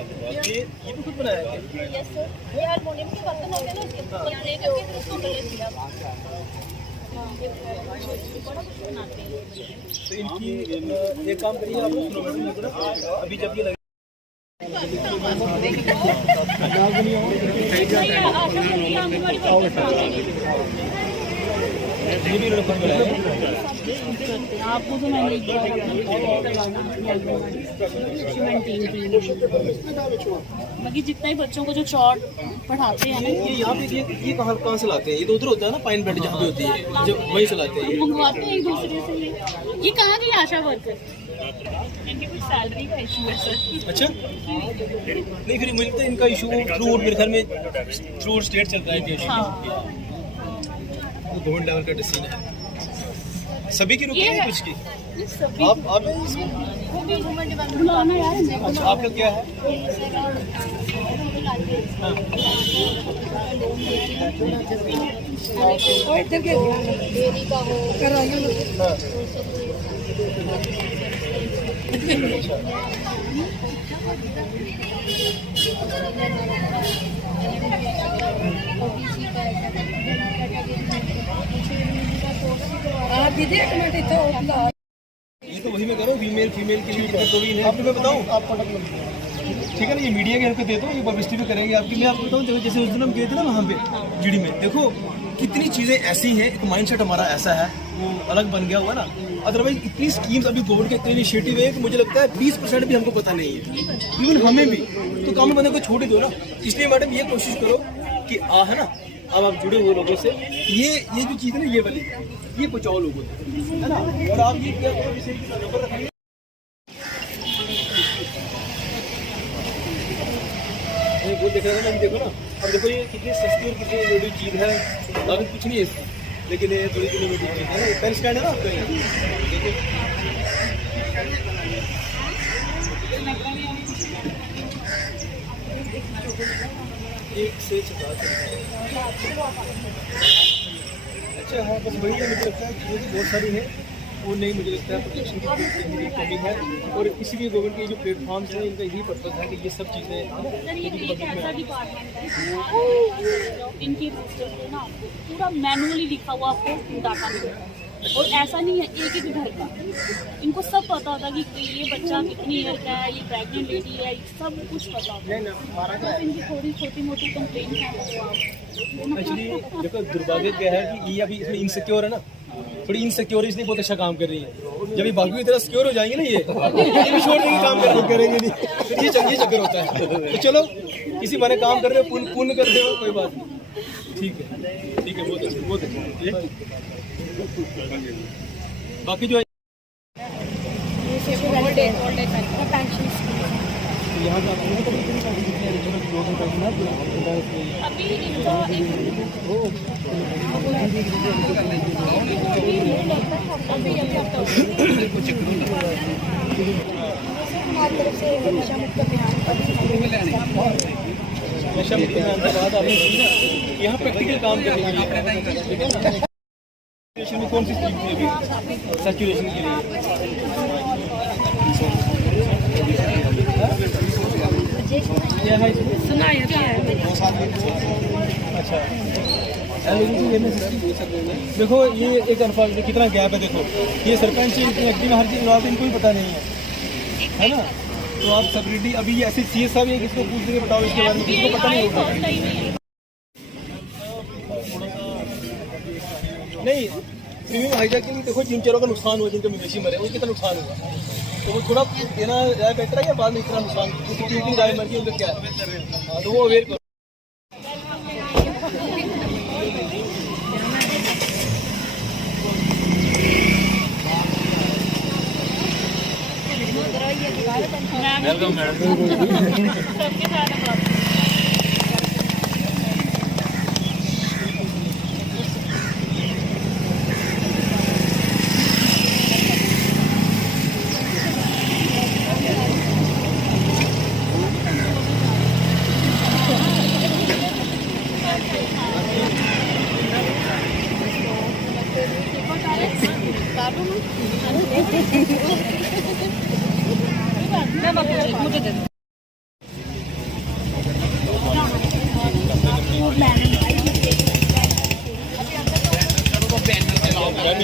ये तो खुद बनाया है? यस सर, ये हारमोनियम के बर्तन होते हैं ना, उसके प्ले करके उसको कलर किया। बड़ा कुछ बनाते हैं। तो इनकी एक काम करिए आप, सुनो मैडम ये ना, अभी जब ये ये भी इन्होंने खुद बनाया आपको तो मैंने बाकी जितना ही बच्चों को जो शॉर्ट पढ़ाते हैं ना, ये यहाँ पे ये कहाँ से लाते हैं? ये तो उधर होता है ना, पाइन बेड जहाँ पे होती है, जब वहीं से लाते हैं। मंगवाते हैं एक दूसरे से। ये कहाँ की आशा वर्कर? इनकी कुछ सैलरी का इशू है सर। अच्छा, नहीं फिर मुझे लगता है इनका इशू थ्रू मेरे ख्याल में थ्रू स्टेट चल रहा है कि गवर्नमेंट लेवल का डिसीजन है। सभी की रुकी है कुछ की? आप बुलाना यार। अच्छा, आपका क्या है? ये तो वही मैं कह रहा हूँ, फीमेल के लिए प्रोटीन है। आपको मैं बताऊँ, ठीक है ना, ये मीडिया के हल्के देता हूँ, ये पब्लिसिटी भी करेंगे आपकी। मैं आपको बताऊँ, देखो जैसे उस दिन हम गए थे ना वहाँ पे जीडी में, देखो कितनी चीज़ें ऐसी हैं, एक माइंडसेट हमारा ऐसा है वो अलग बन गया हुआ ना। अदरवाइज इतनी स्कीम्स अभी गवर्नमेंट के इतने इनिशिएटिव है कि मुझे लगता है 20% भी हमको पता नहीं है, इवन हमें भी। तो काम बंदे को छोड़ ही दो ना। इसलिए मैडम ये कोशिश करो कि है ना, अब आप जुड़े हुए लोगों से ये जो चीज़ है ना, ये वाली ये बचाओ लोगों से, है ना। और आप ये क्या करो, जैसे नंबर रखिए, वो देख रहे हैं ना, देखो ना। अब देखो ये कितनी सस्ती और कितनी बड़ी चीज़ है, अभी कुछ नहीं है इसकी, लेकिन ये थोड़ी किलोमीटर चीज़ है ना। पेन स्टैंड है ना आपका, देखिए एक से 50। अच्छा हाँ, बस वही है, मुझे लगता है चीज़ें बहुत सारी है वो नहीं, मुझे लगता है प्रोटेक्शन की कमी है। और इसीलिए गवर्नमेंट के जो प्लेटफॉर्म्स हैं, इनका यही पर्पज़ है कि ये सब चीज़ें इनकी रजिस्टर पे ना पूरा मैनुअली लिखा हुआ आपको डाटा मिलेगा। और ऐसा नहीं है एक एक घर का, इनको सब पता होता है कि ये बच्चा कितनी ईयर का है, ये प्रेग्नेंट लेडी है, सब कुछ पता होता है। तो इनकी थोड़ी छोटी मोटी कंप्लेंट है वो आप एक्चुअली देखो, दुर्भाग्य क्या है कि ये अभी इसमें इनसिक्योर है ना, थोड़ी इनसिक्योर, इसलिए बहुत अच्छा काम कर रही है। जब ये बाकी की तरह सिक्योर हो जाएंगे ना, ये भी छोड़ देंगे, काम करेंगे नहीं, फिर ये चक्कर होता है। तो चलो किसी बारे काम कर रहे हो, पुण्य कर रहे हो, कोई बात नहीं, ठीक है बहुत अच्छा, बहुत अच्छा। बाकी जो है यहाँ का अभी इनका हमारी तरफ से नशा मुक्त अभियान के बाद आपने यहाँ प्रैक्टिकल काम करने के लिए, ठीक है ना। में कौन सी स्कीम थी अभी सैचुरेशन के लिए? क्या है सुना है क्या है? अच्छा, देखो ये एक अनफॉर्चुनेट कितना गैप है। देखो ये सरपंच इनकी एक्टिव में हर चीज़ इनको भी पता नहीं है ना। तो आप सेपरेटली अभी ये ऐसे सीएस साहब है, किसको पूछ के बताओ इसके बारे में, किसको पता नहीं होगा। नहीं, प्रीमियम हाईजैक के लिए देखो जिन चरों का नुकसान हुआ, जिनके मवेशी मरे, उनको कितना नुकसान हुआ, तो वो थोड़ा देना बेहतर है या बाद में इतना नुकसान, क्योंकि 3 गाय मर गई, उनका क्या है। हाँ, तो वो अवेयर करो। Welcome madam.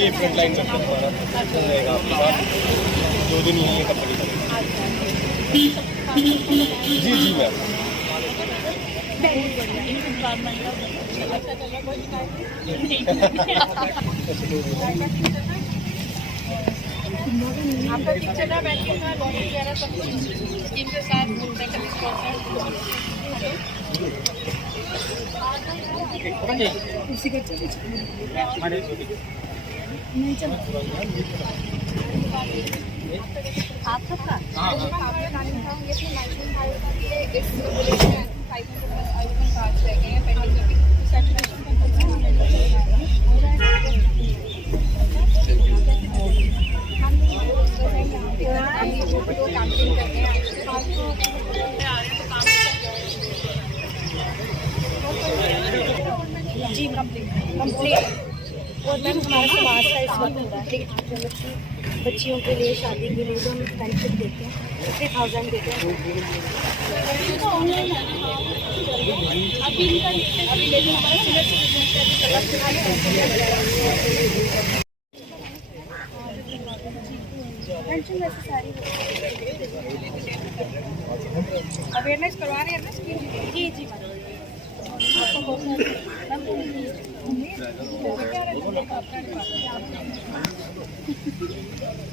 ये फ्रंटलाइन में हमारा रहेगा आपके साथ 2 दिन यही कंपनी करेगा। जी जी मैम। आपका पिक्चर ना बैठिए ना लॉन्ग वगैरह सब कुछ स्कीम के साथ आप सबका जी कंप्लीट। और मैम हमारा समाज का इस वक्त हो रहा है बच्चियों के लिए शादी के लिए जो हम बेनिफिट देते हैं 30,000 देते हैं। पेंशन वैसे सारी अवेयरनेस करवा रहे हैं ना स्कीम। जी जी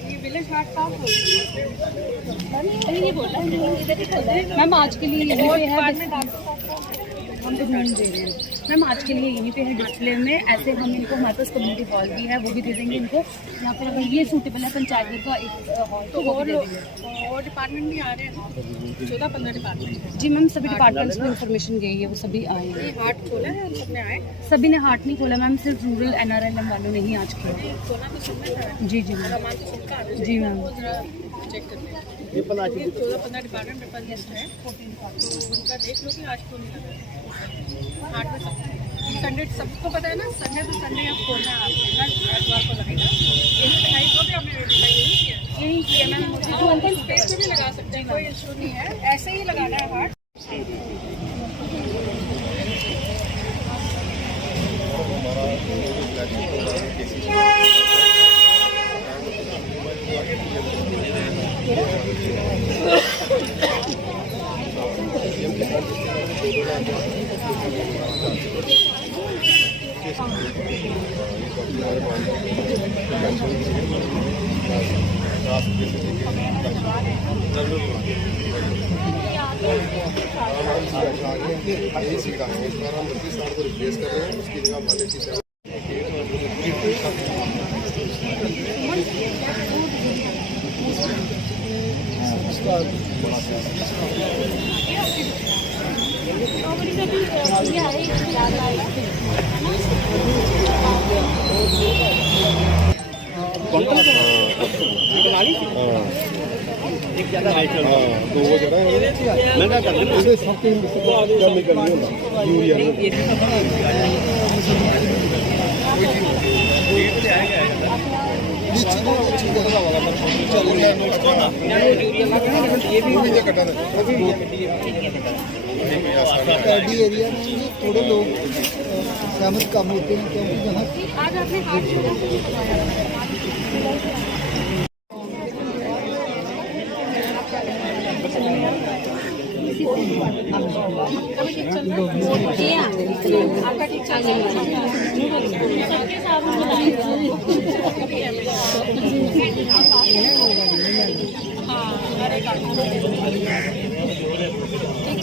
ये विलेज हाट कहाँ नहीं बोला मैम आज के लिए यहीं पे है। हम तो ढूंढ दे रहे हैं मैम आज के लिए यहीं पे है डिस्प्ले में। ऐसे हम इनको हमारे पास कम्युनिटी हॉल भी है वो भी दे देंगे इनको। यहाँ पर अगर ये सूटेबल है पंचायत घर का एक हॉल तो वो भी दे देंगे। और डिपार्टमेंट भी आ रहे हैं 14-15 डिपार्टमेंट। जी मैम सभी डिपार्टमेंट्स में इन्फॉर्मेशन गई है वो सभी आए हैं। हाट खोला है और सबने आए? सभी ने हाट नहीं खोला मैम सिर्फ रूरल NRLM वालों ने ही आज किया। जी जी मैम। जी मैम चेक करते हैं ये 14-15 डिपार्टमेंट पेपर लिस्ट है तो उनका देख लो कि आज क्यों नहीं लगा हाट में। सब संडे सबको पता है ना संडे तो संडे आप खोलना है आपको एतवार को लगेगा। यही पढ़ाई को भी हमने रेटिफाई यही किया मैम। जो अंदर स्पेस में भी लगा सकते हैं कोई इशू नहीं है ऐसे ही लगाना है हाट। सीटा है इस बार हम 32 साल को रिप्लेस कर रहे हैं उसकी जगह वाले की तो वो जरा महंगा कर देते हैं सब कम निकल नहीं होता यूरिया एरिया में थोड़े लोग सहमत कम होते हैं क्योंकि यहाँ आपका ठीक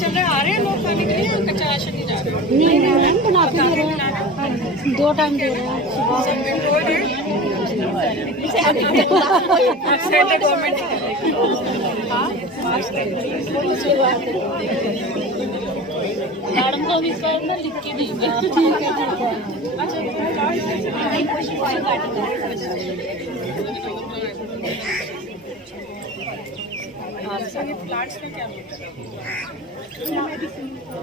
चल रहा आ रहे हैं लोग खाने के लिए कच्चा राशन नहीं जा रहे? नहीं मैम बना के दे रहे हैं 2 टाइम दे रहे हैं गवर्नमेंट। मैडम को इस बार ना लिख के देंगे। अच्छा ये प्लांट्स में क्या होता है?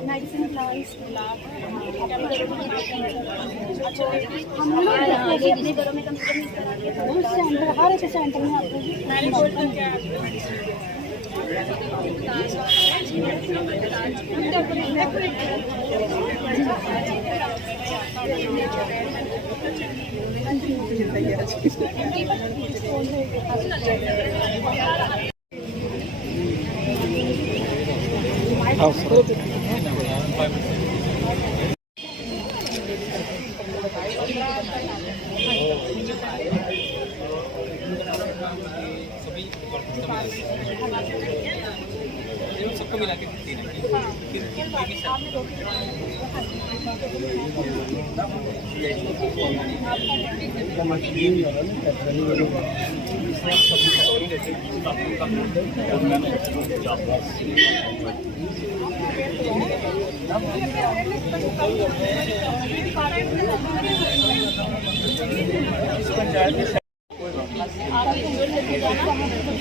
मेडिसिन प्लांट्स हम लोग अपने घरों में सेंटर हर एक सेंटर में आपको मैरीगोल्ड का क्या है? सबको मिला के 3 आगे उम्र लेके जाना,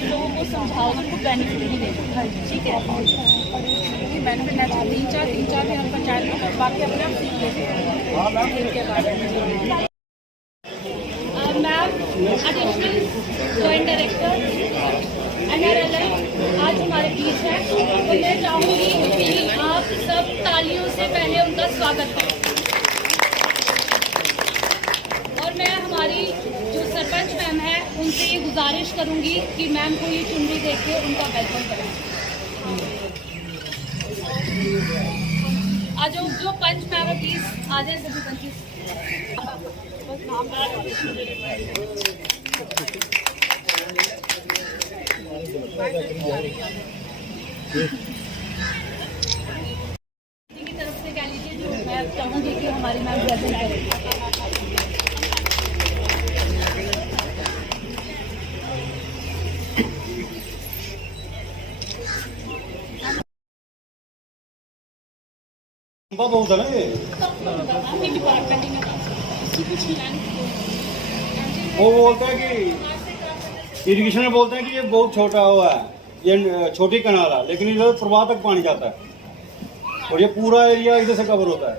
लोगों को समझाओ, उनको बेनिफिट भी देना, ठीक है। बेनिफिट है तीन चार दिन हम पंचायत में बाकी अपने आप सीख लेते हैं। Ma'am additional joint director NRLM आज हमारे बीच है, तो मैं चाहूँगी कि आप सब तालियों से पहले उनका स्वागत करें। और मैं हमारी जो सरपंच मैम है उनसे ये गुजारिश करूँगी कि मैम को ये चुनरी देख के उनका वेलकम करें। आज जो पंच मैम है प्लीज आ जाए सभी पंच। की तरफ से कह लीजिए जो मैं चाहूँगी कि हमारी मैम प्रेजेंट करेगी। बहुत है ना ये, वो बोलता है कि इरिगेशन में बोलते हैं कि ये बहुत छोटा हुआ है, ये छोटी कनाल है, लेकिन इधर प्रवाह तक पानी जाता है और ये पूरा एरिया इधर से कवर होता है।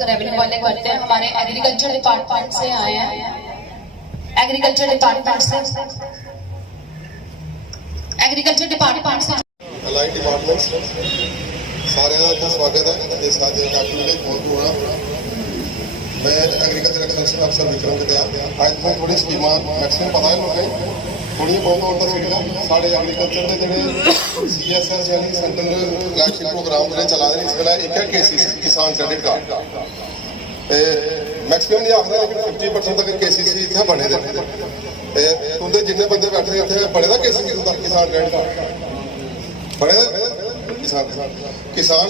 रेवेन्यू वाले करते हैं, हमारे एग्रीकल्चर डिपार्टमेंट से आए हैं, एग्रीकल्चर डिपार्टमेंट से अलाइड डिपार्टमेंट्स सारे का स्वागत है। इस आज काफी बहुत होना मैं एग्रीकल्चर एक्सटेंशन अफसर विक्रम कटिया आज मैं थोड़ी स्कीमां मैक्सिमम पता है लोगों थोड़ी बहुत और दस साढ़े एग्रीकल्चर के जोड़े CSS यानी सेंट्रल फ्लैगशिप प्रोग्राम जो चला रहे इस वेला एक है KCC किसान क्रेडिट कार्ड मैक्सिमम नहीं आखदा लेकिन 50% तक KCC इतने बने दे तुंदे जिन्ने बंदे बैठे इतने बने दा KCC किसान क्रेडिट कार्ड बने किसान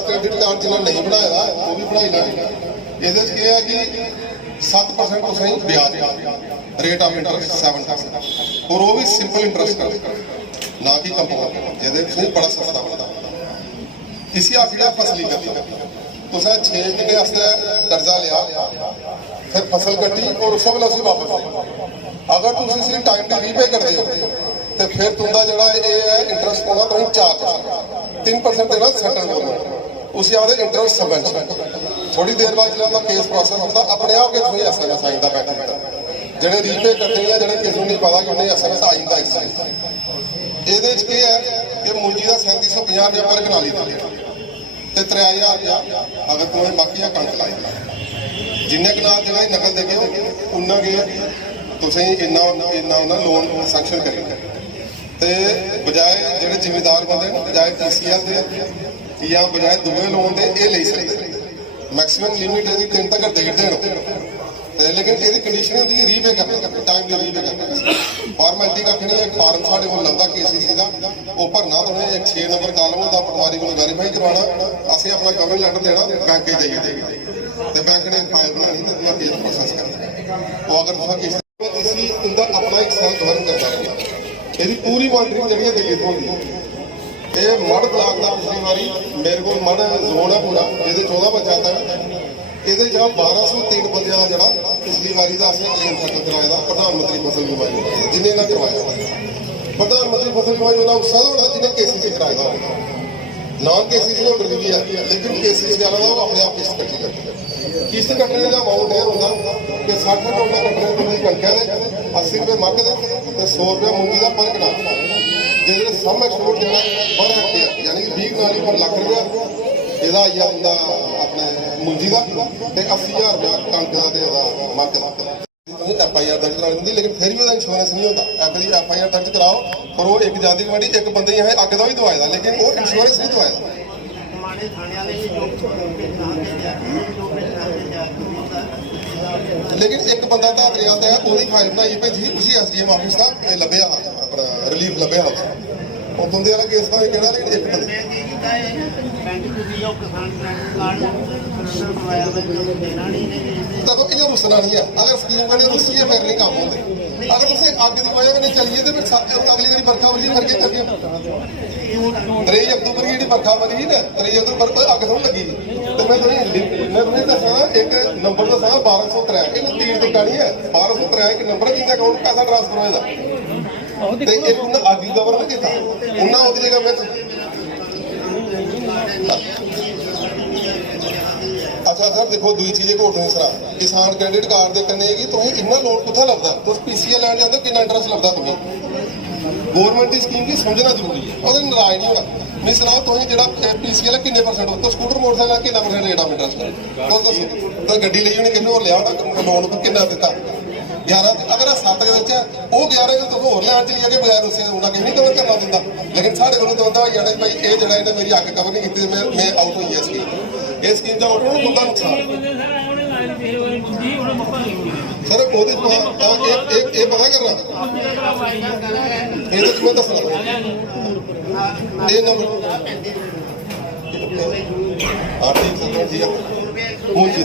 क्रेडिट कार्ड जिन्हें नहीं बनाया वो भी बनाई लैन ये है कि 7% तो सही ब्याज रेट ऑफ इंटरेस्ट 7% और वो भी सिंपल इंटरेस्ट ना कि कंपाउंड ये बड़ा सस्ता बनता इसी आखिर फसली करता तो 6 महीने वास्ते कर्जा लिया फिर फसल कट्टी और उस वेले उसे वापस अगर तुम इसी टाइम पर रीपे करते हो तो फिर तुंदा जो इंटरेस्ट होना तुम 4% 3% देना सेंट्रल गवर्नमेंट उसी आखिर इंटरेस्ट सबवेंशन थोड़ी देर बाद जो केस प्रोसेस होता अपने आप के थ्रू SMS आई बैंक ਜਿਹੜੇ ਰੀਪੇ ਕਰਦੇ ਨੇ ਜਿਹੜੇ ਕਿਸੇ ਨੂੰ ਨਹੀਂ ਪਤਾ ਕਿ ਉਹਨੇ SMS ਆ ਜਾਂਦਾ ਇਸ ਇਹਦੇ ਵਿੱਚ ਕੀ ਹੈ ਕਿ ਮੁੰਜੀ ਦਾ 3750 ਰੁਪਏ ਪਰ ਕਨਾਲੀ ਦਾ ਤੇ 3000 ਰੁਪਏ ਅਗਰ ਤੁਸੀਂ ਬਾਕੀਆਂ ਕਣਕ ਲਾਈ ਜਿੰਨੇ ਕਨਾਲ ਜਿਹੜਾ ਨਕਦ ਦੇ ਕੇ ਉਹਨਾਂ ਕੇ ਤੁਸੀਂ ਇੰਨਾ ਲੋਨ ਸੈਂਕਸ਼ਨ ਕਰੀਏ ਤੇ ਬਜਾਏ ਜਿਹੜੇ ਜ਼ਿੰਮੇਦਾਰ ਬੰਦੇ ਨੇ ਬਜਾਏ PCL ਦੇ ਜਾਂ ਬਜਾਏ ਦੂਏ ਲੋਨ ਦੇ ਇਹ ਲੈ ਸਕਦੇ ਮੈਕਸਿਮਮ ਲਿਮਿਟ ਇਹਦੀ 3 ਤੱਕ ਦੇ ਦੇਣ लेकिन ये कंडीशन होती है रीपे करना टाइम रीपे करना फॉर्मेलिटी रखनी है। एक फार्म साढ़े को लगता KCC का वो भरना तो एक 6 नंबर कालम होता पटवारी को वेरीफाई करवाना असं अपना कवरेज लैटर देना बैंक जाइए तो बैंक ने फाइल बनानी केस प्रोसेस करना वो अगर उनका अपना एक सेल गवर्न करता है ये पूरी मॉनिटरिंग जी दिल्ली तो होती ये मड़ ब्लॉक का पिछली बारी मेरे को मड़ जोन है पूरा ये 14 पंचायत है ये 1203 बंद का जोड़ा पिछली बारी का असं क्लेम सेटल कराया प्रधानमंत्री फसल बीमा योजना जिन्हें ना करवाया प्रधानमंत्री फसल बीमा योजना उस होना जिन्हें KCC कराया नॉन KCC होल्डर भी है लेकिन KCC वाला वो अपने आप किस्त कट्टी करते हैं किस्त कट्टने का अमाउंट यह होता कि 60 रुपये कट्टने तुम कणकै दे 80 रुपये मक्क दे ते 100 रुपये मूंगी का पर कनाल जो सम एक्सपोर्ट देना पर हेक्टेयर यानी कि 20 कनाली पर लाख रुपया ਇਹਦਾ ਆਇਆ ਹੁੰਦਾ ਆਪਣੇ ਮੁੰਜੀ ਦਾ ਤੇ 80000 ਰੁਪਇਆ ਕਣਕ ਦਾ ਤੇ ਉਹਦਾ ਮੱਕ ਦਾ FIR ਦਰਜ ਕਰਾ ਦਿੰਦੀ ਲੇਕਿਨ ਫਿਰ ਵੀ ਉਹਦਾ ਇੰਸ਼ੋਰੈਂਸ ਨਹੀਂ ਹੁੰਦਾ FIR ਦਰਜ ਕਰਾਓ ਪਰ ਉਹ ਇੱਕ ਜਾਂਦੀ ਕਮਾਂਡੀ ਇੱਕ ਬੰਦੇ ਹੀ ਹੈ ਅੱਗ ਦਾ ਵੀ ਦਵਾਇਦਾ ਲੇਕਿਨ ਉਹ ਇੰਸ਼ੋਰੈਂਸ ਨਹੀਂ ਦਵਾਇਦਾ ਲੇਕਿਨ ਇੱਕ ਬੰਦਾ ਤਾਂ ਦਰਿਆ ਤੇ ਉਹਦੀ ਫਾਈਲ ਬਣਾਈ ਭੇਜੀ ਉਸੇ SDM ਆਫਿਸ ਦਾ ਲੱਭਿਆ ਆਪਣਾ ਰਿਲੀਫ ਲੱਭਿਆ ਉਹ ਬੰਦੇ ਵਾਲਾ ਕੇਸ ਦਾ ਕਿਹੜਾ ਲੇਕਿਨ ਇੱਕ ਬੰਦੇ देखो ये रुसना नहीं है अगर स्कीम बनी रुसी है फिर नहीं काम होते अगर उसे आगे की वजह नहीं चलिए तो फिर अगली बारी बरखा बरी करके 3 अक्तूबर की बरखा बरी ना 3 अक्तूबर पर अग थोड़ी लगी तो मैं तुम्हें दसा एक नंबर दसा 1203 ये तीर टिकानी है 1203 एक नंबर जिंदा अकाउंट पैसा ट्रांसफर होएगा ते एक उन्हें आगे गवर्नर किया उन्हें ਉਹਦੀ जगह में अच्छा सर देखो दूसरी चीज एक होर तुम सर किसान क्रेडिट कार्ड के कन्नै कि तुम इन्ना लोन कुत्थै लभदा तुम PCA लैन जांदे किन्ना इंटरेस्ट लभदा तुम्हें गवर्नमेंट की स्कीम की समझना जरूरी है और नाराज नहीं होना मैं सलाह तुम जो PCA किन्ने परसेंट हो तो स्कूटर मोटरसाइकिल किन्ना परसेंट रेट ऑफ इंटरेस्ट तुम दसो तो गड्डी ली होनी किन्ने होर लिया होना लोन किन्ना दिता 11 अगर 7 के ਵਿੱਚ ਉਹ 11 ਤੋਂ ਤੁਸੀਂ ਹੋਰ ਲੈਣ ਚਲੀ ਜਾਗੇ ਬਗੈਰ ਉਸੇ ਉਹਨਾਂ ਕਿ ਨਹੀਂ ਕਵਰ ਕਰਨਾ ਦਿੰਦਾ ਲੇਕਿਨ ਸਾਡੇ ਕੋਲੋਂ ਤਾਂ ਬੰਦਾ ਜਾਣਾ ਭਾਈ ਇਹ ਜਿਹੜਾ ਇਹਨੇ ਮੇਰੀ ਅੱਗ ਕਵਰ ਨਹੀਂ ਕੀਤੀ ਮੈਂ ਆਊਟ ਹੋਈ ਇਸ ਸਕੀਮ ਇਸ ਸਕੀਮ ਦਾ ਆਊਟ ਹੋਣਾ ਬੰਦਾ ਨੁਕਸਾਨ ਸਰ ਉਹਦੇ ਇਹ ਪਤਾ ਕਰਨਾ ਇਹ ਤਾਂ ਤੁਹਾਨੂੰ ਦੱਸਣਾ ਇਹ ਨੰਬਰ ਠੀਕ ਹੈ ਹੁਣ ਜੀ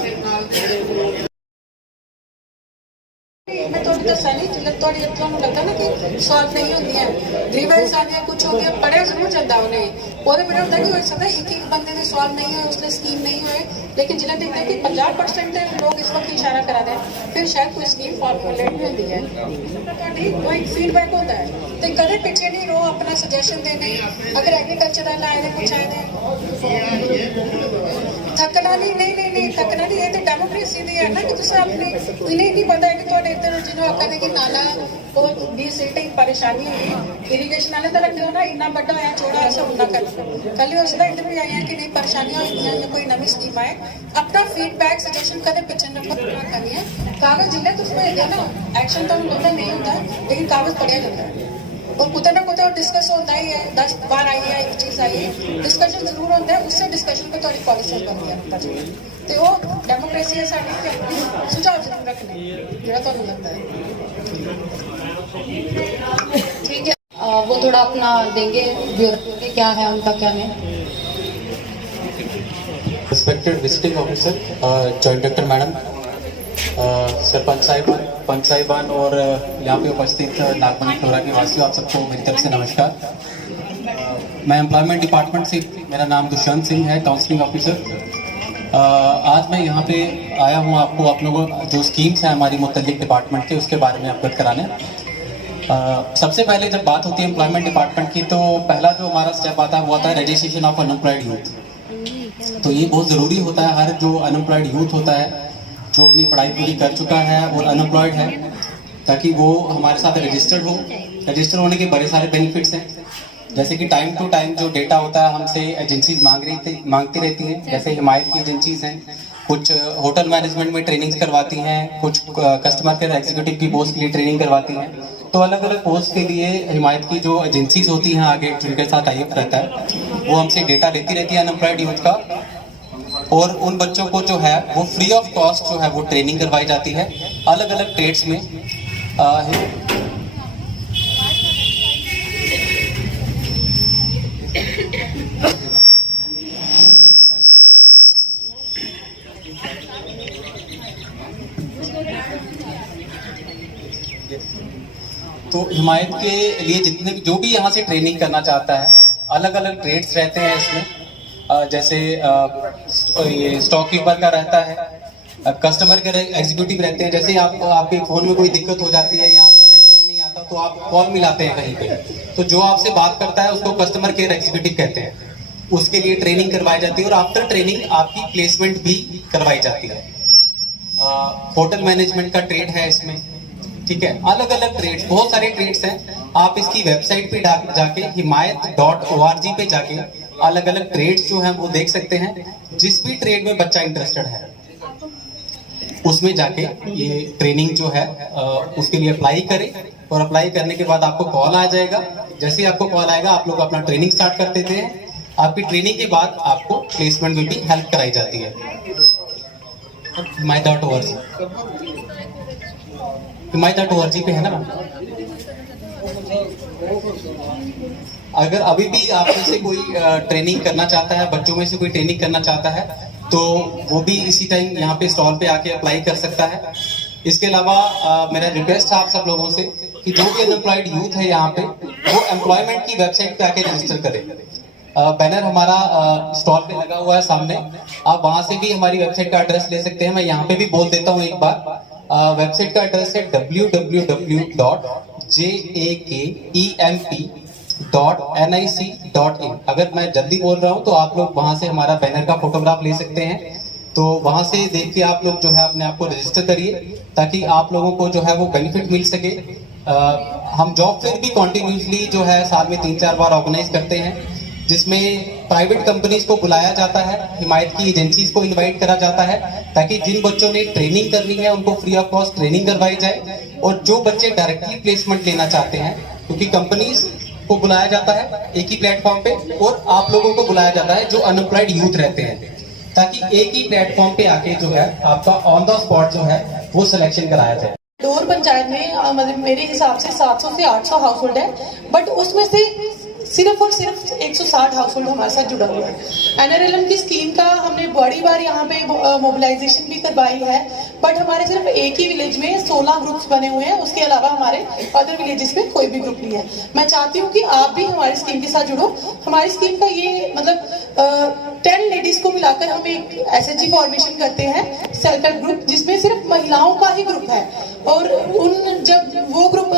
मैं तो दसा नहीं जिले ਤੁਹਾਨੂੰ लगता ना कि सॉल्व नहीं होंदियां गरीब इंसान कुछ होंदियां पढ़िया जरूर जाता उन्हें ਉਹਦੇ ਬਿਨਾਂ ਹੁੰਦਾ ਕਿ ਹੋ ਸਕਦਾ ਇੱਕ ਬੰਦੇ ਦੇ ਸਵਾਲ ਨਹੀਂ ਹੋਏ ਉਸਨੇ ਸਕੀਮ नहीं ਹੋਏ लेकिन जिले देखते हैं कि 50% ਦੇ ਲੋਕ ਇਸ ਵਕਤ ਇਸ਼ਾਰਾ ਕਰਾ ਰਹੇ ਫਿਰ ਸ਼ਾਇਦ ਕੋਈ ਸਕੀਮ ਫਾਰਮੂਲੇਟ ਨਹੀਂ ਹੁੰਦੀ ਹੈ ਤੁਹਾਡੀ ਕੋਈ ਫੀਡਬੈਕ ਹੁੰਦਾ ਹੈ ਤੇ ਕਦੇ ਪਿੱਛੇ ਨਹੀਂ ਰੋ ਆਪਣਾ ਸੁਜੈਸ਼ਨ ਦੇਣੇ ਅਗਰ ਐਗਰੀਕਲਚਰ ਦਾ ਲਾਏ ਦੇ ਕੁਛ ਆਏ ਦੇ ਥੱਕਣਾ ਨਹੀਂ ਥੱਕਣਾ ਨਹੀਂ ਇਹ ਤੇ ਡੈਮੋਕ੍ਰੇਸੀ ਦੀ ਹੈ ਨਾ ਕਿ ਤੁਸੀਂ ਆਪਣੇ ਇਨੇ ਨਹੀਂ ਪਤਾ ਹੈ ਕਿ ਤੁਹਾਡੇ ਇੱਧਰ ਜਿਹਨੂੰ ਆਖਦੇ ਕਿ ਨਾਲਾ ਬਹੁਤ 20 ਸੀਟਿੰਗ ਪਰੇਸ਼ਾਨੀ ਹੋਈ ਇਰੀਗੇਸ਼ਨ ਵਾਲੇ ਤਾਂ ਰੱਖਿਓ ਨਾ ਇੰਨਾ ਵੱਡਾ ਹੋਇਆ ਛੋੜਾ ਐਸਾ ਹੁੰਦਾ ਕਰ ਕੱਲ ਉਸ ਦਾ ਇੰਟਰਵਿਊ ਆਇਆ ਕਿ ਨਹੀਂ ਪਰੇਸ਼ਾਨੀਆਂ ਹੋਈਆਂ ਜਾਂ ਕੋਈ ਨਵੀਂ ਸਕੀਮ ਆਏ अपना फीडबैक सजेशन कदे पिछे नंबर पूरा करिए कागज जिले तुम भेजते ना एक्शन तो लगता नहीं होता लेकिन कागज पढ़िया जाता है और कुछ ना कुछ डिस्कस होता ही है 10 बार आई है एक चीज आई है डिस्कशन जरूर होता है उससे डिस्कशन पे थोड़ी पॉलिसी बनती है पता चले तो वो डेमोक्रेसी है साड़ी कि अपनी सुझाव जरूर रखने जो तो लगता है ठीक है वो थोड़ा अपना देंगे ब्यूरो क्या है उनका क्या नहीं Respected visiting officer, joint director madam, sarpanch साहिबान और यहाँ पे उपस्थित नागमनी फ्लोरा के वासियों आप सबको मेरी तरफ से नमस्कार। मैं एम्प्लॉयमेंट डिपार्टमेंट से मेरा नाम दुष्यंत सिंह है, काउंसलिंग ऑफिसर। आज मैं यहाँ पे आया हूँ आपको आप लोगों जो स्कीम्स हैं हमारी मुतल्लिक डिपार्टमेंट के उसके बारे में अवगत कराने। सबसे पहले जब बात होती है एम्प्लॉयमेंट डिपार्टमेंट की तो पहला जो हमारा स्टेप आता है वो आता है रजिस्ट्रेशन ऑफ अनएम्प्लॉयड यूथ। तो ये बहुत ज़रूरी होता है हर जो अनएम्प्लॉयड यूथ होता है जो अपनी पढ़ाई पूरी कर चुका है और अनएम्प्लॉयड है ताकि वो हमारे साथ रजिस्टर्ड हो। रजिस्टर होने के बड़े सारे बेनिफिट्स हैं जैसे कि टाइम टू टाइम जो डेटा होता है हमसे एजेंसीज मांगती रहती हैं जैसे हिमायत की एजेंसीज हैं कुछ होटल मैनेजमेंट में ट्रेनिंग्स करवाती हैं कुछ कस्टमर केयर एग्जीक्यूटिव की पोस्ट के लिए ट्रेनिंग करवाती हैं। तो अलग अलग पोस्ट के लिए हिमायत की जो एजेंसीज होती हैं आगे जिनके साथ टाई अप रहता है वो हमसे डेटा लेती रहती है अनएम्प्लॉयड यूथ का और उन बच्चों को जो है वो फ्री ऑफ कॉस्ट जो है वो ट्रेनिंग करवाई जाती है अलग अलग ट्रेड्स में। तो हिमायत के लिए जितने जो भी यहाँ से ट्रेनिंग करना चाहता है अलग अलग ट्रेड्स रहते हैं इसमें जैसे ये स्टॉक कीपर का रहता है कस्टमर केयर एग्जीक्यूटिव रहते हैं जैसे आपके फ़ोन में कोई दिक्कत हो जाती है या आपका नेटवर्क नहीं आता तो आप कॉल मिलाते हैं कहीं पे तो जो आपसे बात करता है उसको कस्टमर केयर एग्जीक्यूटिव कहते हैं। उसके लिए ट्रेनिंग करवाई जाती है और आफ्टर ट्रेनिंग आपकी प्लेसमेंट भी करवाई जाती है। होटल मैनेजमेंट का ट्रेड है इसमें, ठीक है, अलग अलग ट्रेड्स, बहुत सारे ट्रेड्स हैं। आप इसकी वेबसाइट पे जाके himayat.org पे जाके अलग अलग ट्रेड्स जो हैं वो देख सकते हैं। जिस भी ट्रेड में बच्चा इंटरेस्टेड है उसमें जाके ये ट्रेनिंग जो है उसके लिए अप्लाई करें, और अप्लाई करने के बाद आपको कॉल आ जाएगा। जैसे ही आपको कॉल आएगा आप लोग अपना ट्रेनिंग स्टार्ट कर देते हैं। आपकी ट्रेनिंग के बाद आपको प्लेसमेंट में भी हेल्प कराई जाती है। himayat.org पे है ना मैम। अगर अभी भी आप में से कोई ट्रेनिंग करना चाहता है, बच्चों में से कोई ट्रेनिंग करना चाहता है, तो वो भी इसी टाइम यहाँ पे स्टॉल पे आके अप्लाई कर सकता है। इसके अलावा मेरा रिक्वेस्ट है आप सब लोगों से कि जो भी अनएम्प्लॉयड यूथ है यहाँ पे, वो एम्प्लॉयमेंट की वेबसाइट पे आके रजिस्टर करें। बैनर हमारा स्टॉल पे लगा हुआ है सामने, आप वहां से भी हमारी वेबसाइट का एड्रेस ले सकते हैं। मैं यहाँ पे भी बोल देता हूँ एक बार, वेबसाइट का एड्रेस है www.jakemp.nic.in। अगर मैं जल्दी बोल रहा हूँ तो आप लोग वहां से हमारा बैनर का फोटोग्राफ ले सकते हैं। तो वहां से देख के आप लोग जो है अपने आप को रजिस्टर करिए, ताकि आप लोगों को जो है वो बेनिफिट मिल सके। हम जॉब फेयर भी कॉन्टिन्यूसली जो है साल में 3-4 बार ऑर्गेनाइज करते हैं, जिसमें प्राइवेट कंपनीज को बुलाया जाता है, हिमायत की एजेंसीज को इनवाइट करा जाता है, ताकि जिन बच्चों ने ट्रेनिंग करनी है उनको फ्री ऑफ कॉस्ट ट्रेनिंग करवाई जाए। और जो बच्चे डायरेक्टली प्लेसमेंट लेना चाहते हैं, क्योंकि कंपनीज को बुलाया जाता है एक ही प्लेटफॉर्म पे, और आप लोगों को बुलाया जाता है जो अनएम्प्लॉयड यूथ रहते हैं, ताकि एक ही प्लेटफॉर्म पे आके जो है आपका ऑन द स्पॉट जो है वो सिलेक्शन कराया जाए। डोर पंचायत में मतलब मेरे हिसाब से 700 से 800 हाउस होल्ड है, बट उसमें से सिर्फ और सिर्फ 160 हाउस होल्ड हमारे साथ जुड़ा हुआ है। NRLM की स्कीम का हमने बड़ी बार यहाँ पे मोबिलाइजेशन भी करवाई है, बट हमारे सिर्फ एक ही विलेज में 16 ग्रुप्स बने हुए हैं। उसके अलावा हमारे अदर विलेजेस में कोई भी ग्रुप नहीं है। मैं चाहती हूँ कि आप भी हमारी स्कीम के साथ जुड़ो। हमारी स्कीम का ये मतलब 10 लेडीज को मिलाकर हम एक SHG फॉर्मेशन करते हैं, सेल्फ हेल्प ग्रुप, जिसमें सिर्फ महिलाओं का ही ग्रुप है। और जब वो ग्रुप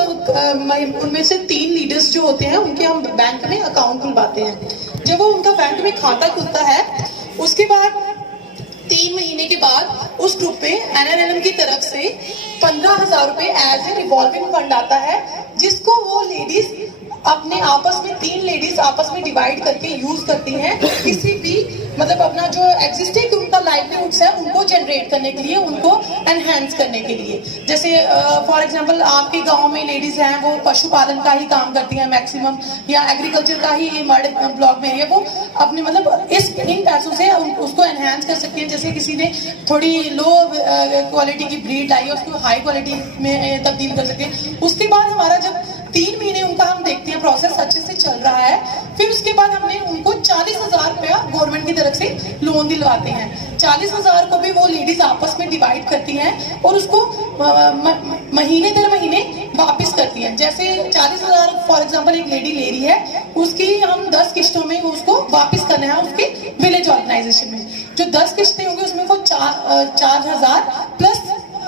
उनमें से 3 लीडर्स जो होते हैं उनके हम बैंक में अकाउंट खुलवाते हैं। जब वो उनका बैंक में खाता खुलता है, उसके बाद 3 महीने के बाद उस ग्रुप पे NRLM की तरफ से 15,000 रुपए एज ए रिवॉल्विंग फंड आता है, जिसको वो लेडीज अपने आपस में 3 लेडीज आपस में डिवाइड करके यूज करती हैं, किसी भी मतलब अपना जो एग्जिस्टिंग उनका लाइवलीहुड्स है उनको जनरेट करने के लिए, उनको एनहेंस करने के लिए। जैसे फॉर एग्जांपल आपके गांव में लेडीज हैं वो पशुपालन का ही काम करती हैं मैक्सिमम, या एग्रीकल्चर का ही मर्ड ब्लॉक में है, वो अपने मतलब इन पैसों से उसको एनहेंस कर सकती हैं। जैसे किसी ने थोड़ी लो क्वालिटी की ब्रीड लाई है, उसको हाई क्वालिटी में तब्दील कर सकते हैं। उसके बाद हमारा जब 3 महीने उनका हम देखते हैं प्रोसेस अच्छे से चल रहा है, फिर उसके बाद हमने उनको 40,000 रुपया गवर्नमेंट की तरफ से लोन दिलवाते हैं। 40,000 को भी वो लेडीज आपस में डिवाइड करती हैं और उसको महीने दर महीने वापस करती हैं। जैसे 40,000 फॉर एग्जांपल एक लेडी ले रही है, उसकी हम 10 किस्तों में उसको वापस करना है उसके विलेज ऑर्गेनाइजेशन में। जो 10 किस्तें होंगी उसमें वो 4,000 प्लस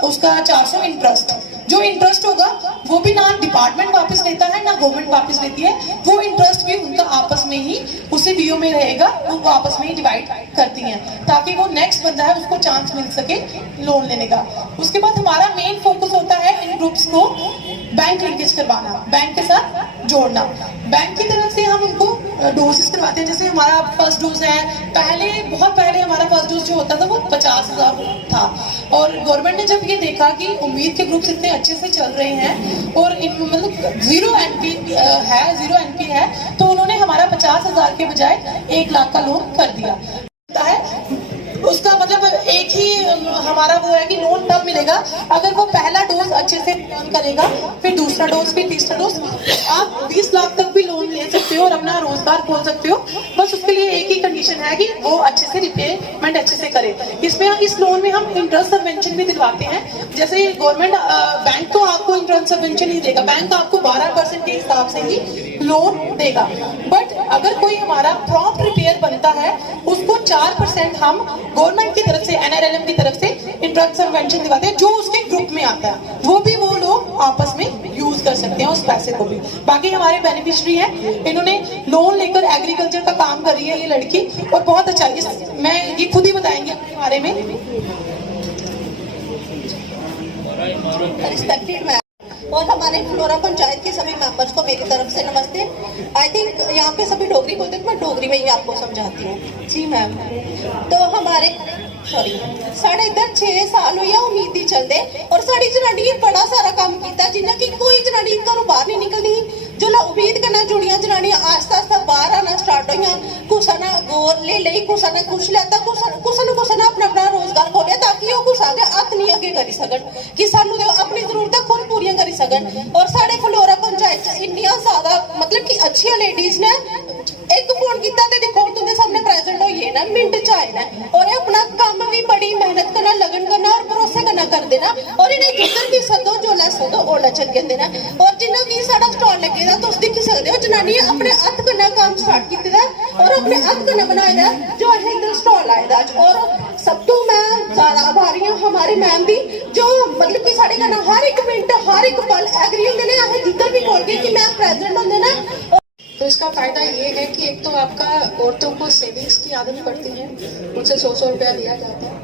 उसका 400 इंटरेस्ट। जो इंटरेस्ट होगा वो भी ना डिपार्टमेंट वापस लेता है ना गवर्नमेंट वापस लेती है, वो इंटरेस्ट भी उनका आपस में ही उसी बीओ में रहेगा, वो आपस में ही डिवाइड करती हैं, ताकि वो नेक्स्ट बंदा है उसको चांस मिल सके लोन लेने का। उसके बाद हमारा मेन फोकस होता है इन ग्रुप्स को बैंक लिंकेज करवाना, बैंक के साथ जोड़ना। बैंक की तरफ से हम उनको डोजेस करवाते हैं। जैसे हमारा फर्स्ट डोज है, बहुत पहले हमारा फर्स्ट डोज जो होता था वो 50,000 था, और गवर्नमेंट ने जब ये देखा कि उम्मीद के ग्रुप्स इतने अच्छे से चल रहे हैं और मतलब जीरो एनपी है, तो उन्होंने हमारा 50,000 के बजाय 1 लाख का लोन कर दिया है। उसका मतलब एक ही हमारा वो है कि लोन तब मिलेगा अगर वो पहला डोज अच्छे से करेगा, फिर दूसरा डोज, फिर तीसरा डोज। आप 20 लाख तक भी लोन ले सकते हो और अपना रोजगार खोल सकते हो, बस उसके लिए एक ही कंडीशन है कि वो अच्छे से रिपेमेंट अच्छे से करे। इसमें इस लोन में हम इंटरेस्ट सबवेंशन भी दिलवाते हैं। जैसे गवर्नमेंट बैंक तो आपको इंटरेस्ट सबवेंशन ही देगा, बैंक आपको 12% के हिसाब से ही लोन देगा, बट अगर कोई हमारा प्रॉम्प्ट रिपेयर बनता है उसको 4% हम गवर्नमेंट की तरफ से NRLM की तरफ से इंटरेस्ट सबवेंशन दिलवाते हैं, जो उसके ग्रुप में आता है, वो भी वो लोग आपस में यूज यूज कर सकते हैं उस पैसे को भी। बाकी हमारे बेनिफिशियरी हैं, इन्होंने लोन लेकर एग्रीकल्चर का काम कर रही है ये लड़की, और बहुत अच्छा मैं ये खुद ही बताएंगे अपने बारे में। रिस्पेक्टेड मैम और हमारे फ्लोरा पंचायत के सभी मेंबर्स को मेरी तरफ से नमस्ते। आई थिंक यहाँ पे सभी डोगरी बोलते हैं, मैं डोगरी में ही आपको समझाती हूँ। जी मैम, तो हमारे साढ़े इधर 6 साल हुई है उम्मीद ही चलते, और साड़ी जनानी ने बड़ा सारा काम किया जिन्हें कि कोई जनानी घरों बाहर नहीं निकलती। जो उम्मीद करना जुड़िया जनानियां आस्ता आस्ता बाहर आना स्टार्ट हुई, कुसा ने गोर ले ली, कुसा ने कुछ लेता, कुसा ने अपना अपना रोजगार खोलिया ताकि वो कुछ आगे हथ नहीं अगे करी सकन कि सानू अपनी जरूरतें खुद पूरी करी सकन। और साढ़े फ्लोरा पंचायत इन्नियां ज्यादा मतलब कि अच्छी लेडीज ने एक फोन किया तो देखो तुमने सामने प्रेजेंट होइए ना, मिनट च आए ना, और अपना काम भी बड़ी मेहनत करना, लगन करना और भरोसे करना कर देना, और इन्हें जिधर भी सदो जो लै सदो ओला चल देना। और जिन्ना की साड़ा स्टॉल लगे दा तुम दिखी सकते हो जनानी अपने हथ कन्नै काम स्टार्ट किया और अपने हथ कन्नै बनाए दा जो असें इधर स्टॉल आए दा। और सब तो मैं ज्यादा आभारी हूँ हमारे मैम दी जो मतलब कि साढ़े कन्नै हर एक मिनट हर एक पल एग्री होंगे ने, असें जिधर भी बोल गए कि मैम प्रेजेंट होंगे ना। तो इसका फायदा ये है कि एक तो आपका औरतों को सेविंग्स की आदत पड़ती है, उनसे 100 रुपया लिया जाता है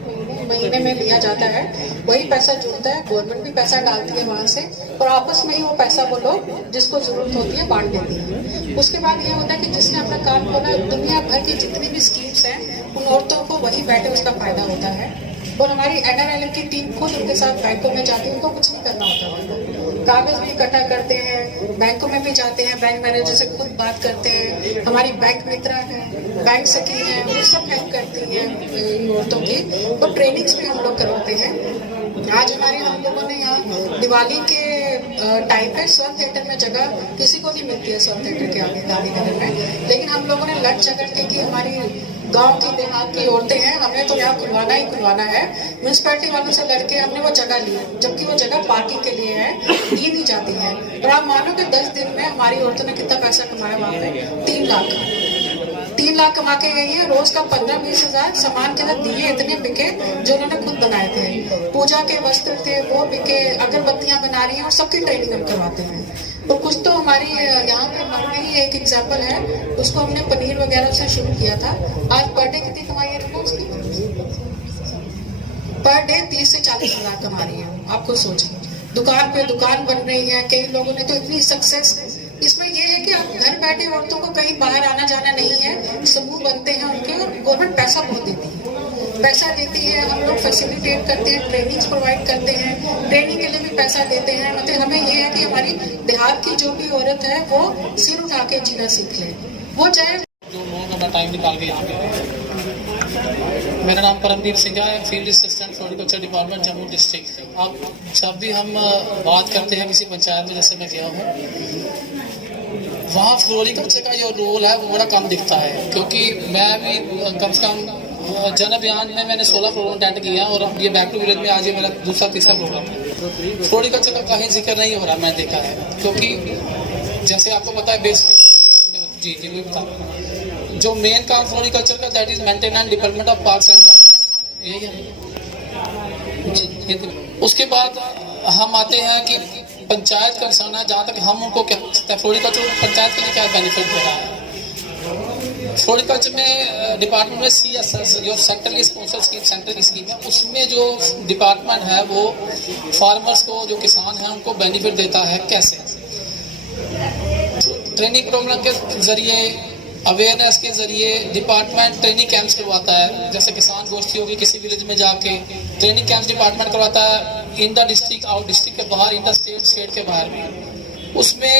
महीने में लिया जाता है, वही पैसा जुड़ता है, गवर्नमेंट भी पैसा डालती है वहाँ से, और आपस में ही वो पैसा वो लोग जिसको जरूरत होती है बांट देती है। उसके बाद ये होता है कि जिसने अपना काम खोला, दुनिया भर की जितनी भी स्कीम्स हैं उन औरतों को वही बैठे उसका फायदा होता है। और हमारी NRLM की टीम खुद उनके साथ बैंकों में जाती है, उनको कुछ नहीं करना होता, कागज भी इकट्ठा करते हैं, बैंकों में भी जाते हैं, बैंक मैनेजर से खुद बात करते हैं। हमारी बैंक मित्रा है, बैंक सखी है, वो सब हेल्प करती हैं औरतों की, और ट्रेनिंग्स भी हम लोग करवाते हैं। आज हम लोगों ने यहाँ दिवाली के टाइम पे स्वर्ण थिएटर में जगह किसी को नहीं मिलती है, स्वर्ण थिएटर के आगे गांधीनगर में, लेकिन हम लोगों ने लड़ झगड़ के कि हमारी गांव की देहात की औरतें हैं, हमें तो यहाँ खुलवाना ही खुलवाना है। म्यूनसिपैलिटी वालों से लड़के हमने वो जगह ली, जबकि वो जगह पार्किंग के लिए है, दी नहीं जाती है। और आप मानो कि 10 दिन में हमारी औरतों ने कितना पैसा कमाया वहाँ पे, 3 लाख कमा के गई है। रोज का 15-20 हजार सामान के अंदर दिए इतने बिके जो उन्होंने खुद बनाए थे, पूजा के वस्त्र थे वो बिके, अगरबत्तियां बना रही हैं, और सबकी ट्रेनिंग हम करवाते हैं। और कुछ तो हमारी यहाँ पे मन में ही एक एग्जाम्पल है, उसको हमने पनीर वगैरह से शुरू किया था। आज पर डे कितनी कमाई है रिपोर्ट्स की? पर डे 30 से 40 हजार कमा रही है। आपको सोचिए, दुकान पे दुकान बन रही है, कई लोगों ने तो इतनी सक्सेस। इसमें यह है कि आप घर बैठे औरतों को कहीं बाहर आना जाना नहीं है, समूह बनते हैं उनके, और गवर्नमेंट पैसा बहुत देती है, पैसा देती है, हम लोग फैसिलिटेट करते हैं, ट्रेनिंग्स प्रोवाइड करते हैं, ट्रेनिंग के लिए भी पैसा देते हैं। मतलब हमें ये है कि हमारी देहात की जो भी औरत है वो सिर उठा के जीना सीख ले, वो चाहे जो लोग अपना टाइम निकाल के यहाँ पे। मेरा नाम परमदीप सिंह है, field assistant floriculture department Jammu district. अब जब भी हम बात करते हैं किसी पंचायत में, जैसे मैं गया हूँ, वहाँ फ्लोरिकल्चर का जो रोल है वो बड़ा कम दिखता है, क्योंकि मैं भी कम से कम जन अभियान में मैंने 16 प्रोग्राम अटेंड किया, और ये बैक टू विलेज में आज ये मेरा दूसरा तीसरा प्रोग्राम है। फ्लोरिकल्चर का कहीं जिक्र नहीं हो रहा, मैं देखा है, क्योंकि जैसे आपको पता है बेसिक जी मैं बता, जो मेन काम फ्लोरिकल्चर का that is maintain and development of parks and gardens, यही है। उसके बाद हम आते हैं कि पंचायत का इंसान है, जहाँ तक हम उनको क्या फ्लोरिकल्चर पंचायत के लिए क्या बेनिफिट दे रहा है। फ्लोरिकल्चर में डिपार्टमेंट में CSS जो सेंट्रली स्पॉन्सर स्कीम, सेंटर की स्कीम है, उसमें जो डिपार्टमेंट है वो फार्मर्स को, जो किसान हैं उनको बेनिफिट देता है। कैसे? ट्रेनिंग प्रोग्राम के जरिए, अवेयरनेस के जरिए डिपार्टमेंट ट्रेनिंग कैंप्स करवाता है। जैसे किसान गोष्ठी होगी, किसी विलेज में जाके ट्रेनिंग कैंप्स डिपार्टमेंट करवाता है, in the district, out district के बाहर, इन द स्टेट के बाहर भी। उसमें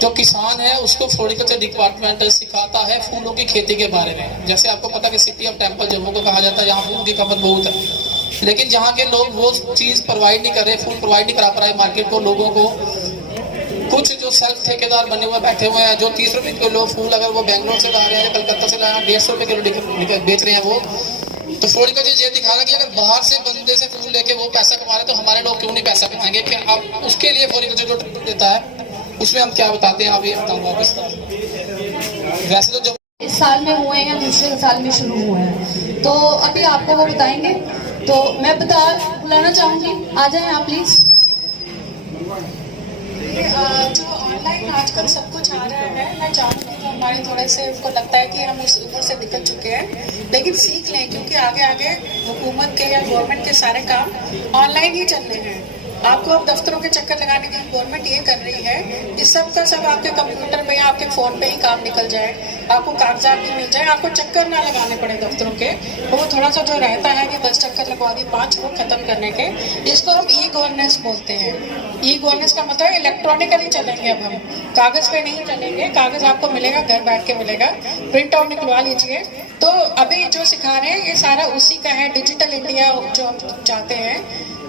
जो किसान है उसको फ्लोरिकल्चर डिपार्टमेंट सिखाता है फूलों की खेती के बारे में। जैसे आपको पता कि सिटी ऑफ टेम्पल जम्मू को कहा जाता है, यहाँ फूल की खपत बहुत है, लेकिन जहाँ के लोग वो चीज़ प्रोवाइड नहीं कर रहे, फूल प्रोवाइड नहीं करा पा रहे मार्केट को, लोगों को। कुछ जो सेल्फ ठेकेदार बने हुए बैठे हुए हैं, जो 30 रुपए किलो फूल अगर वो बेंगलोर से ला रहे हैं, कलकत्ता से ला रहे हैं, 150 रुपए किलो बेच रहे हैं वो। तो फ्लोरिकल्चर ये दिखा रहा है कि अगर बाहर से बंदे से फूल लेके वो पैसा कमा रहे हैं, तो हमारे लोग क्यों नहीं पैसा कमाएंगे? कि अब उसके लिए फ्लोरिकल्चर जो देता है उसमें हम क्या बताते हैं, अभी बताऊंगा विस्तार। वैसे तो जब इस साल में हुए हैं या दूसरे साल में शुरू हुए हैं, तो अभी आपको वो बताएंगे। तो मैं बुलाना चाहूंगी, आ जाए आप प्लीज। देखिए जो ऑनलाइन आजकल सब कुछ आ रहा है, मैं चाहूँगी कि हमारे थोड़े से उनको लगता है कि हम उस उम्र से निकल चुके हैं, लेकिन सीख लें क्योंकि आगे आगे हुकूमत के या गवर्नमेंट के सारे काम ऑनलाइन ही चलने हैं। आपको अब दफ्तरों के चक्कर लगाने की गवर्नमेंट ये कर रही है, इस सब का सब आपके कंप्यूटर पे या आपके फ़ोन पे ही काम निकल जाए, आपको कागजात भी मिल जाए, आपको चक्कर ना लगाने पड़े दफ्तरों के। तो वो थोड़ा सा जो रहता है कि 10 चक्कर लगवा दिए 5 वो खत्म करने के, इसको हम ई गवर्नेंस बोलते हैं। ई गवर्नेंस का मतलब इलेक्ट्रॉनिकली चलेंगे, अब हम कागज पे नहीं चलेंगे। कागज आपको मिलेगा, घर बैठ के मिलेगा, प्रिंट आउट निकलवा लीजिए। तो अभी जो सिखा रहे हैं ये सारा उसी का है, डिजिटल इंडिया जो हम चाहते हैं।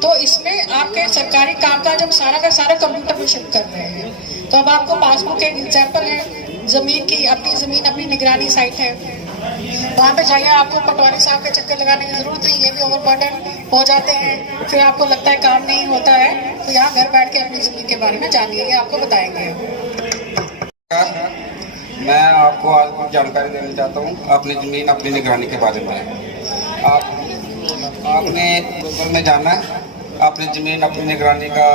तो इसमें आपके सरकारी कामकाज हम सारा का सारा कंप्यूटर पे शिफ्ट कर रहे हैं। तो अब आपको पासबुक एक एग्जाम्पल है, जमीन की अपनी निगरानी साइट है, वहाँ पे जाइए, आपको पटवारी साहब के चक्कर लगाने की जरूरत नहीं, ये भी ओवरबर्डन हो जाते हैं, फिर आपको लगता है काम नहीं होता है, तो यहाँ घर बैठ के अपनी जमीन के बारे में जानिए, ये आपको बताएंगे। मैं आपको आज कुछ जानकारी देना चाहता हूँ अपनी ज़मीन अपनी निगरानी के बारे में। आपने गूगल में जाना है, अपनी ज़मीन अपनी निगरानी का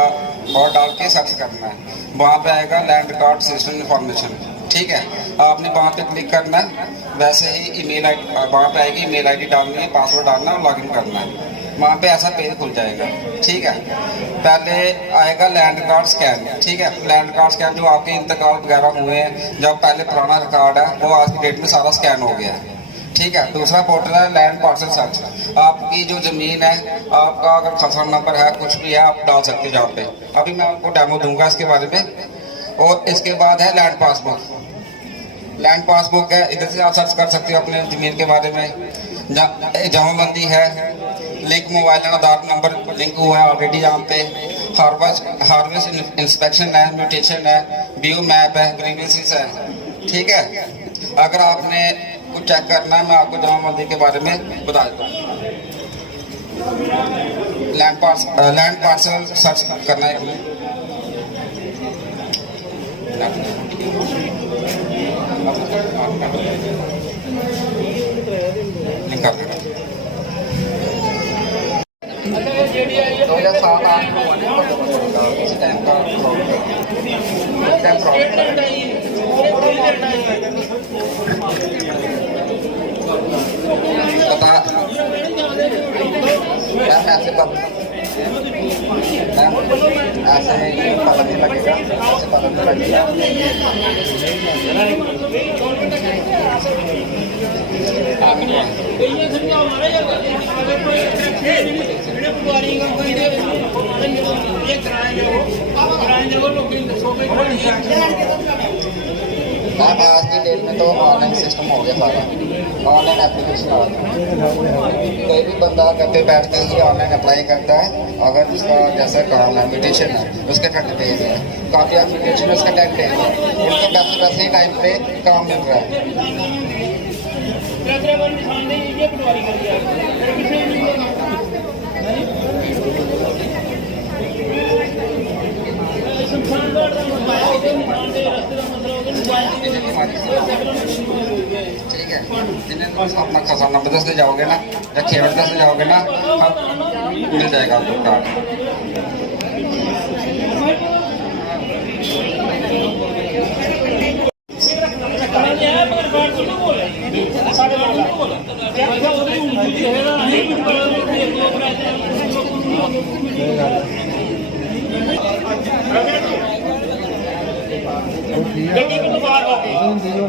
और डाल के सर्च करना है, वहाँ पे आएगा लैंड रिकॉर्ड सिस्टम इंफॉर्मेशन, ठीक है। आपने वहाँ पे क्लिक करना है, वैसे ही ईमेल आई वहाँ पे आएगी, ईमेल आईडी डालनी है, पासवर्ड डालना है और लॉगिन करना है। वहाँ पे ऐसा पेज खुल जाएगा, ठीक है। पहले आएगा लैंड रिकॉर्ड स्कैन, ठीक है। लैंड रिकॉर्ड स्कैन जो आपके इंतकाल वगैरह हुए हैं, जब पहले पुराना रिकॉर्ड है वो आज की डेट में सारा स्कैन हो गया है, ठीक है। दूसरा पोर्टल है लैंड पार्सल सर्च। आपकी जो ज़मीन है, आपका अगर खसरा नंबर है, कुछ भी है, आप डाल सकते हैं जहाँ पे। अभी मैं आपको डेमो दूंगा इसके बारे में। और इसके बाद है लैंड पासबुक। लैंड पासबुक है, इधर से आप सर्च कर सकते हो अपने ज़मीन के बारे में। जमाबंदी है, लिंक मोबाइल और आधार नंबर लिंक हुआ है ऑलरेडी यहाँ पे। हार्वेस्ट इंस्पेक्शन है, म्यूटेशन है, व्यू मैप है, ग्रीवेंसेस है, ठीक है। अगर आपने कुछ चेक करना है, मैं आपको जमाबंदी के बारे में बता देता हूँ। लैंड पार्सल सर्च करना है हमें, लिंक कर देना। 2007 8 में इस टाइम का पता ऐसे पता नहीं लगेगा, ऐसे पता नहीं लगेगा। आज की डेट में तो ऑनलाइन सिस्टम हो गया सारा, ऑनलाइन एप्लीकेशन आ गया। कोई भी बंदा करते बैठते ही ऑनलाइन अप्लाई करता है। अगर उसका जैसा काम है, म्यूटेशन है, उसके 30 डेज है, काफ़ी एप्लीकेशन है, उसका 10 डेज है, उनको वैसे ही टाइम पे काम मिल रहा है। ठीक है, अपना खजाना बदस ले जाओगे ना या खेवड़ दस ले जाओगे ना, मिल जाएगा आपको कार्ड।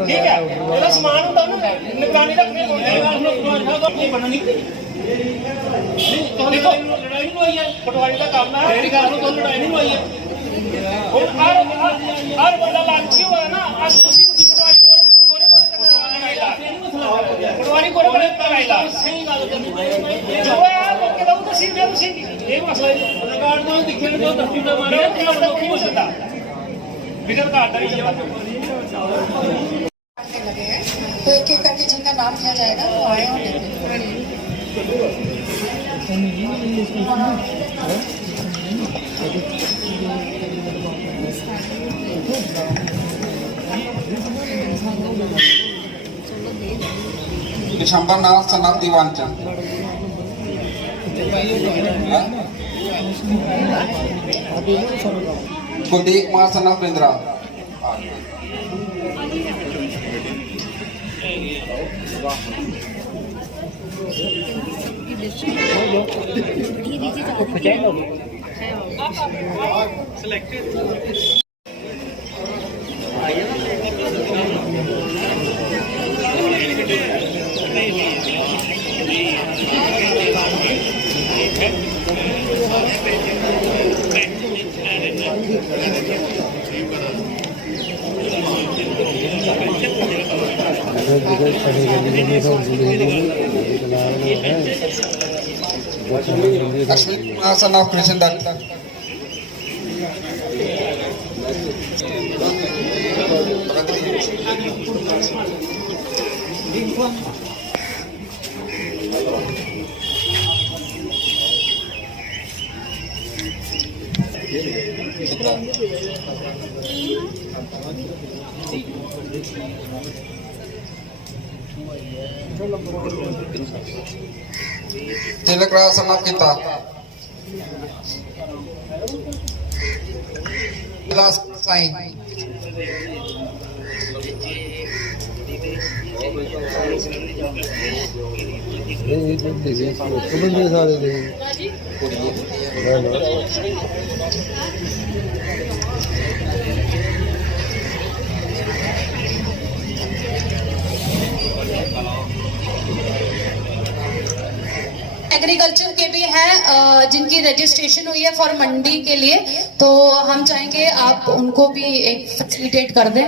ठीक है, मेरा सामान होता ना निगरानी रखने को बननी देखो, लड़ाई नहीं हुई है, पटवारी का काम है, मेरी गाल तो लड़ाई नहीं हुई है। और हर बंदा लालची हुआ है ना, आज तुसी पटवारी को लड़ाई ला सही गल करनी जो है लोग तो तुसी दे तुसी ये मसला है। रिकॉर्ड तो दिखे तो धरती पे मारे क्या मतलब की हो सकता बिगड़ का आता ही लगे हैं। तो एक एक करके जिनका नाम लिया जाएगा वो आए और दिसंबर नाव सनद Diwanchand Kuldeep Kumar son of Bindra. Ashwin Kumar son of Krishan Dutt. Tilak Raj son of Geeta. Vilas Sai. Agriculture के भी हैं जिनकी रजिस्ट्रेशन हुई है फॉर मंडी के लिए, तो हम चाहेंगे आप उनको भी एक फैसिलिटेट कर दें।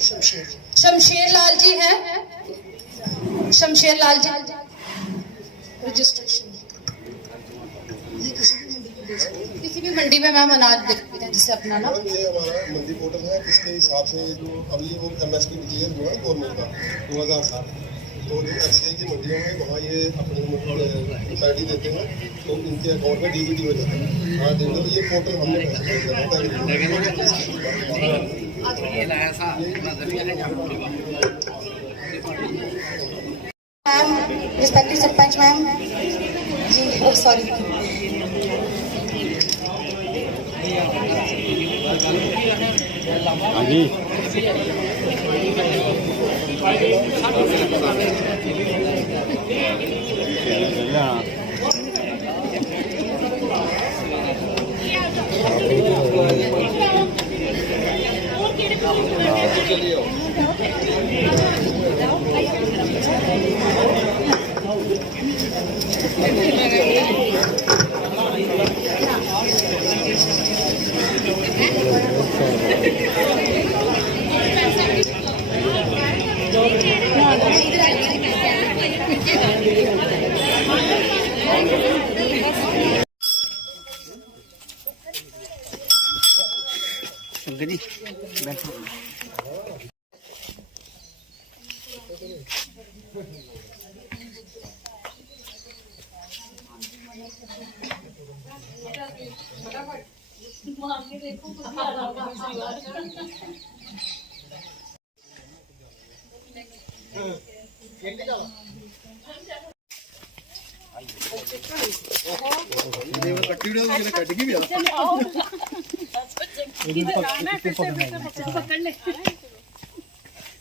शमशेर लाल जी हैं, शमशेर लाल जी रजिस्ट्रेशन किसी भी मंडी में मैम अनाज देखते हैं जैसे अपना ना ये हमारा मंडी पोर्टल है, इसके हिसाब से जो अभी वो MSP क्लियर हुआ है गवर्नमेंट का 2007, तो जो SCI की मंडियों में वहाँ ये अपने पैडी देते हैं तो इनके अकाउंट में DBT हो जाता है। हाँ देखो तो ये पोर्टल हमने मैम रिस्पेक्टेड सरपंच मैम जी, सॉरी हाँ जी।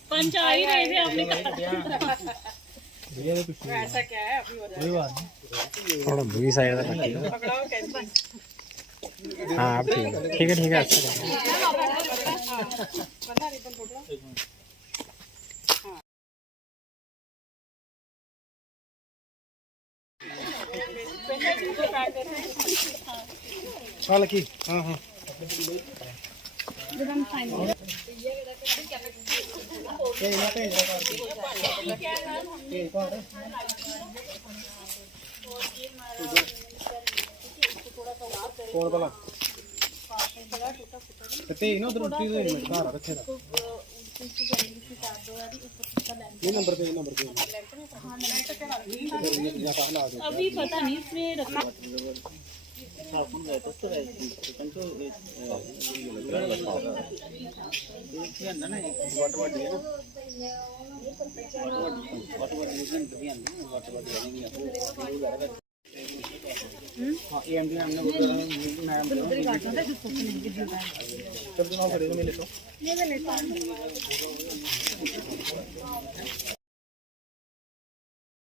पंच आ ही रहे थे आपने ऐसा क्या है अभी थोड़ा भूगी साइड हाँ आप ठीक है हाँ लकी हाँ हाँ कौन वाला कते ना उधर उल्टी दे मिनट घर रखे दा ये नंबर पे अभी पता नहीं इसमें रखा हाँ AMD मैम ने उधर ही काटना था, जिसको नहीं गिर रहा है। तब मैं लेता हूँ। नहीं मैं लेता हूँ।